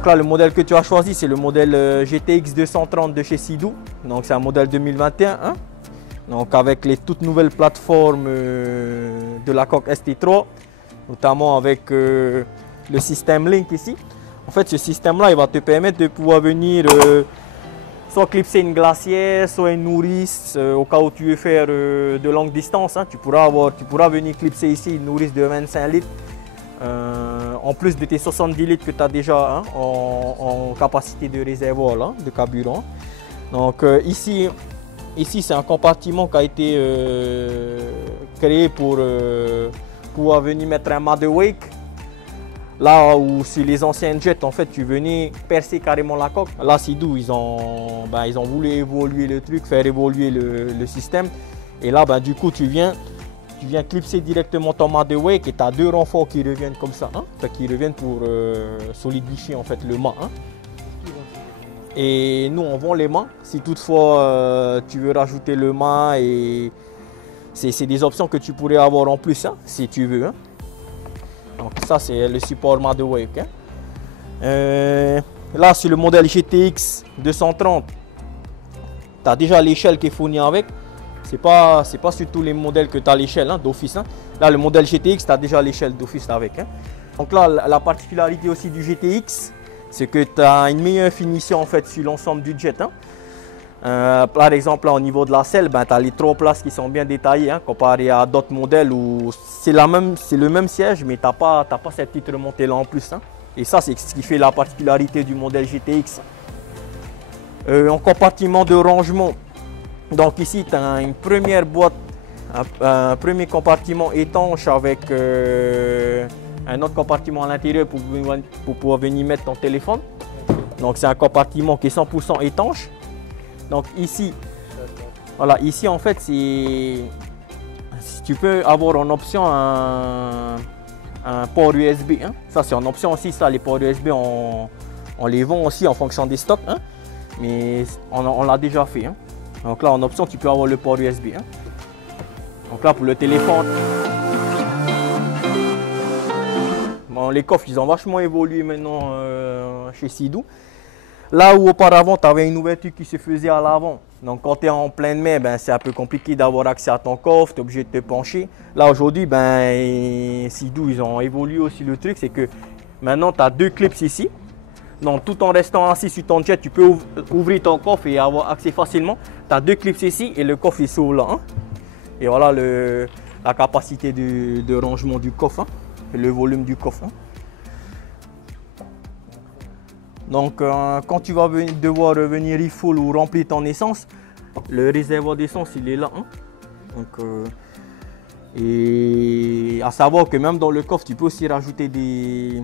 Donc là, le modèle que tu as choisi, c'est le modèle GTX 230 de chez Sidou. Donc c'est un modèle 2021. Hein. Donc avec les toutes nouvelles plateformes de la coque ST3, notamment avec le système Link ici. En fait, ce système-là, il va te permettre de pouvoir venir soit clipser une glacière, soit une nourrice, au cas où tu veux faire de longue distance. Hein. Tu pourras venir clipser ici une nourrice de 25 litres. En plus de tes 70 litres que tu as déjà hein, en capacité de réservoir là, de carburant. Donc ici c'est un compartiment qui a été créé pour pouvoir venir mettre un mother wake. Là où sur les anciens jets, en fait, tu venais percer carrément la coque. Là, Sidou, ils ont voulu évoluer le truc, faire évoluer le système. Et là, du coup, tu viens clipser directement ton mother wake et tu as deux renforts qui reviennent comme ça, hein, qui reviennent pour solidifier en fait le mât. Hein. Et nous on vend les mâts si toutefois tu veux rajouter le mât, et c'est des options que tu pourrais avoir en plus hein, si tu veux. Hein. Donc ça c'est le support mother wake. Hein. Là sur le modèle GTX 230, tu as déjà l'échelle qui est fournie avec. C'est pas sur tous les modèles que tu as l'échelle hein, d'office. Hein. Là, le modèle GTX, tu as déjà l'échelle d'office avec. Hein. Donc là, la particularité aussi du GTX, c'est que tu as une meilleure finition en fait sur l'ensemble du jet. Hein. Par exemple, là, au niveau de la selle, tu as les 3 places qui sont bien détaillées hein, comparé à d'autres modèles où c'est le même siège, mais tu n'as pas cette petite remontée là en plus. Hein. Et ça, c'est ce qui fait la particularité du modèle GTX. En compartiment de rangement, donc ici, tu as une première boîte, un premier compartiment étanche avec un autre compartiment à l'intérieur pour pouvoir venir mettre ton téléphone. Donc c'est un compartiment qui est 100% étanche. Donc ici, voilà, ici en fait, tu peux avoir en option un port USB. Hein. Ça c'est en option aussi, ça, les ports USB, on les vend aussi en fonction des stocks. Hein. Mais on l'a déjà fait. Hein. Donc là en option tu peux avoir le port USB. Hein. Donc là pour le téléphone. Bon, les coffres ils ont vachement évolué maintenant chez Sidou. Là où auparavant tu avais une ouverture qui se faisait à l'avant. Donc quand tu es en pleine mer, c'est un peu compliqué d'avoir accès à ton coffre, tu es obligé de te pencher. Là aujourd'hui, Sidou ils ont évolué aussi le truc, c'est que maintenant tu as 2 clips ici. Donc tout en restant assis sur ton jet, tu peux ouvrir ton coffre et avoir accès facilement. Tu as 2 clips ici et le coffre il s'ouvre là. Hein. Et voilà la capacité de rangement du coffre, hein, le volume du coffre. Hein. Donc quand tu vas devoir revenir refuel ou remplir ton essence, le réservoir d'essence il est là. Hein. Donc, et à savoir que même dans le coffre, tu peux aussi rajouter des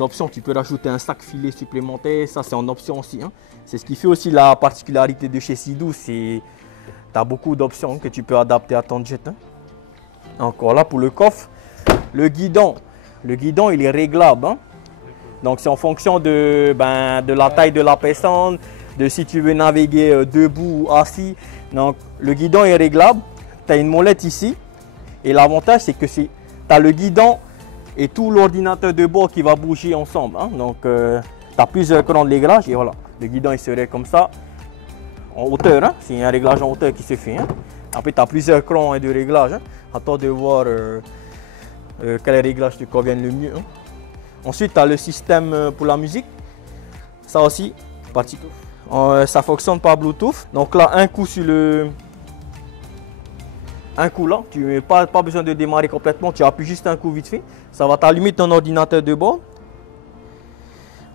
options. Tu peux rajouter un sac filet supplémentaire, ça c'est en option aussi. Hein. C'est ce qui fait aussi la particularité de chez Sidou, c'est tu as beaucoup d'options que tu peux adapter à ton jet. Hein. Donc voilà pour le coffre. Le guidon il est réglable. Hein. Donc c'est en fonction de la taille de la personne, de si tu veux naviguer debout ou assis. Donc le guidon est réglable. Tu as une molette ici. Et l'avantage c'est que tu as le guidon et tout l'ordinateur de bord qui va bouger ensemble. Hein. Donc tu as plusieurs crans de réglage et voilà. Le guidon il serait comme ça, en hauteur. Hein. C'est un réglage en hauteur qui se fait. Hein. Après tu as plusieurs crans de réglage. Hein. À toi de voir quel réglage te convient le mieux. Hein. Ensuite tu as le système pour la musique. Ça aussi, ça fonctionne par Bluetooth. Donc là un coup sur un coup là, tu n'as pas besoin de démarrer complètement, tu appuies juste un coup vite fait. Ça va t'allumer ton ordinateur de bord.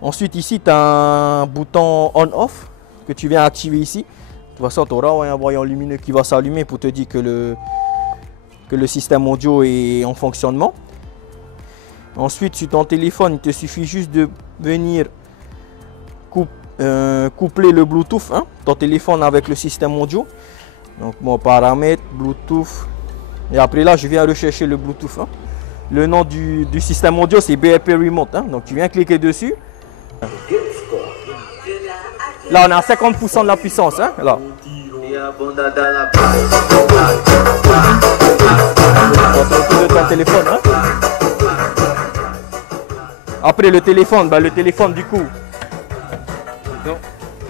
Ensuite ici, tu as un bouton on-off que tu viens activer ici. De toute façon, tu auras un voyant lumineux qui va s'allumer pour te dire que le système audio est en fonctionnement. Ensuite, sur ton téléphone, il te suffit juste de venir coupler le Bluetooth, hein, ton téléphone avec le système audio. Donc mon paramètre, Bluetooth. Et après là, je viens rechercher le Bluetooth. Hein. Le nom du système audio, c'est BRP Remote. Hein. Donc tu viens cliquer dessus. Là, on est à 50% de la puissance. Hein. Là. De ton téléphone. Hein. Après le téléphone du coup, Non.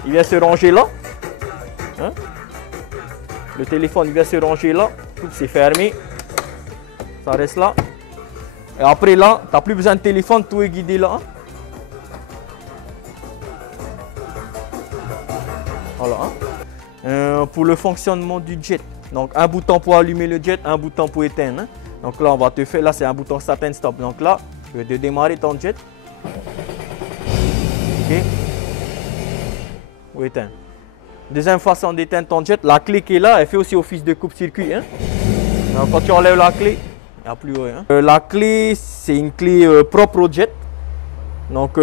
Il vient se ranger là. Hein? Le téléphone il vient se ranger là. Tout c'est fermé. Ça reste là. Et après là, tu n'as plus besoin de téléphone, tout est guidé là. Hein? Voilà. Hein? Pour le fonctionnement du jet. Donc un bouton pour allumer le jet, un bouton pour éteindre. Hein? Donc là on va te faire, là c'est un bouton start and stop. Donc là, je vais te démarrer ton jet. Ok. Ou éteindre. Deuxième façon d'éteindre ton jet, la clé qui est là, elle fait aussi office de coupe-circuit. Hein? Donc quand tu enlèves la clé, il n'y a plus rien. Hein? La clé, c'est une clé propre au jet. Donc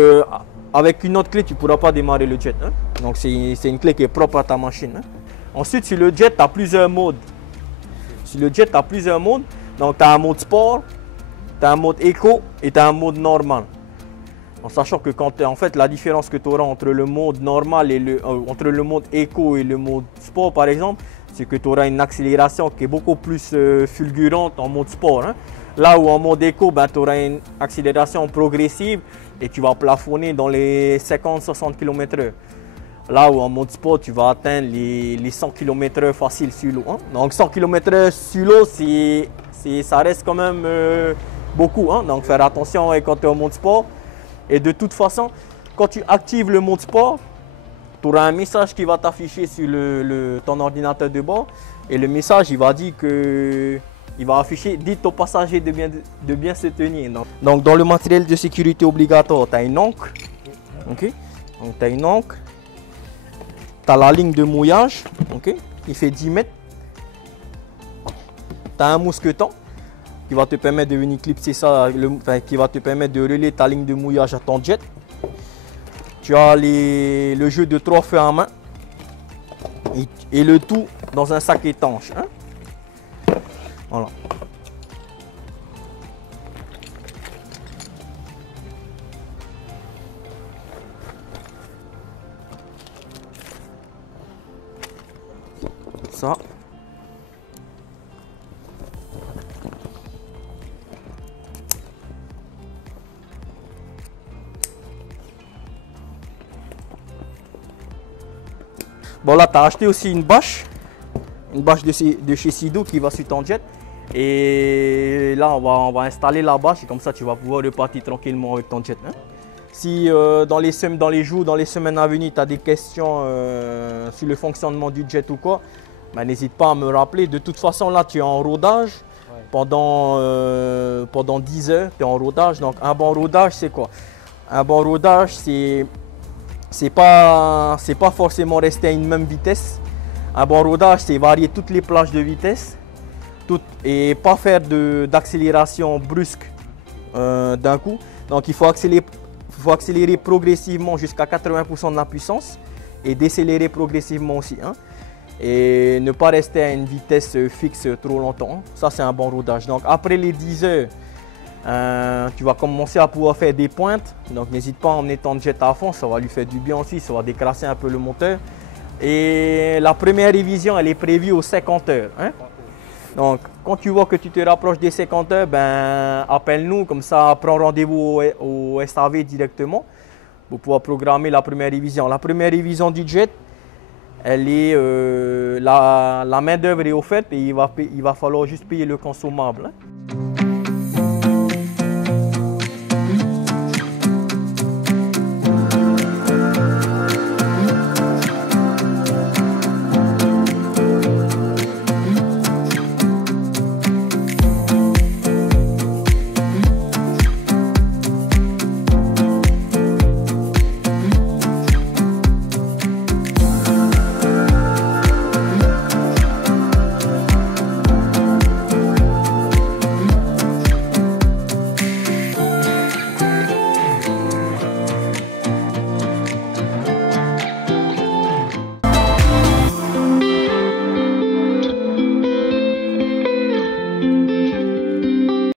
avec une autre clé, tu ne pourras pas démarrer le jet. Hein? Donc c'est une clé qui est propre à ta machine. Hein? Ensuite, sur le jet, tu as plusieurs modes. Sur le jet, tu as plusieurs modes. Donc tu as un mode sport, tu as un mode éco et tu as un mode normal. En sachant que quand en fait la différence que tu auras entre le mode normal et entre le mode éco et le mode sport par exemple, c'est que tu auras une accélération qui est beaucoup plus fulgurante en mode sport. Hein. Là où en mode éco, ben, tu auras une accélération progressive et tu vas plafonner dans les 50-60 km/h. Là où en mode sport, tu vas atteindre les 100 km/h facile sur l'eau. Hein. Donc 100 km/h sur l'eau, ça reste quand même beaucoup. Hein. Donc faire attention quand tu es en mode sport. Et de toute façon, quand tu actives le mode sport, tu auras un message qui va t'afficher sur ton ordinateur de bord. Et le message, il va dire que, il va afficher, dites aux passagers de bien se tenir. Donc dans le matériel de sécurité obligatoire, tu as une encre. Okay? Donc tu as une encre. Tu as la ligne de mouillage, okay? Qui fait 10 mètres. Tu as un mousqueton qui va te permettre de venir clipser ça, qui va te permettre de relier ta ligne de mouillage à ton jet. Tu as le jeu de 3 feux à main et le tout dans un sac étanche. Hein? Voilà. Ça. Bon là, tu as acheté aussi une bâche de chez Sidou qui va sur ton jet. Et là, on va installer la bâche et comme ça, tu vas pouvoir repartir tranquillement avec ton jet. Hein. Si dans les semaines à venir, tu as des questions sur le fonctionnement du jet ou quoi, ben, n'hésite pas à me rappeler. De toute façon, là, tu es en rodage pendant 10 heures. Tu es en rodage. Donc, un bon rodage, c'est quoi? Un bon rodage, c'est pas forcément rester à une même vitesse. Un bon rodage, c'est varier toutes les plages de vitesse et pas faire d'accélération brusque d'un coup. Donc il faut accélérer progressivement jusqu'à 80% de la puissance et décélérer progressivement aussi. Hein. Et ne pas rester à une vitesse fixe trop longtemps. Hein. Ça, c'est un bon rodage. Donc après les 10 heures, tu vas commencer à pouvoir faire des pointes. Donc n'hésite pas à emmener ton jet à fond, ça va lui faire du bien aussi, ça va décrasser un peu le moteur. Et la première révision, elle est prévue aux 50 heures. Hein? Donc quand tu vois que tu te rapproches des 50 heures, ben, appelle-nous, comme ça prends rendez-vous au SAV directement pour pouvoir programmer la première révision. La première révision du jet, elle est, la main d'œuvre est offerte et il va falloir juste payer le consommable. Hein?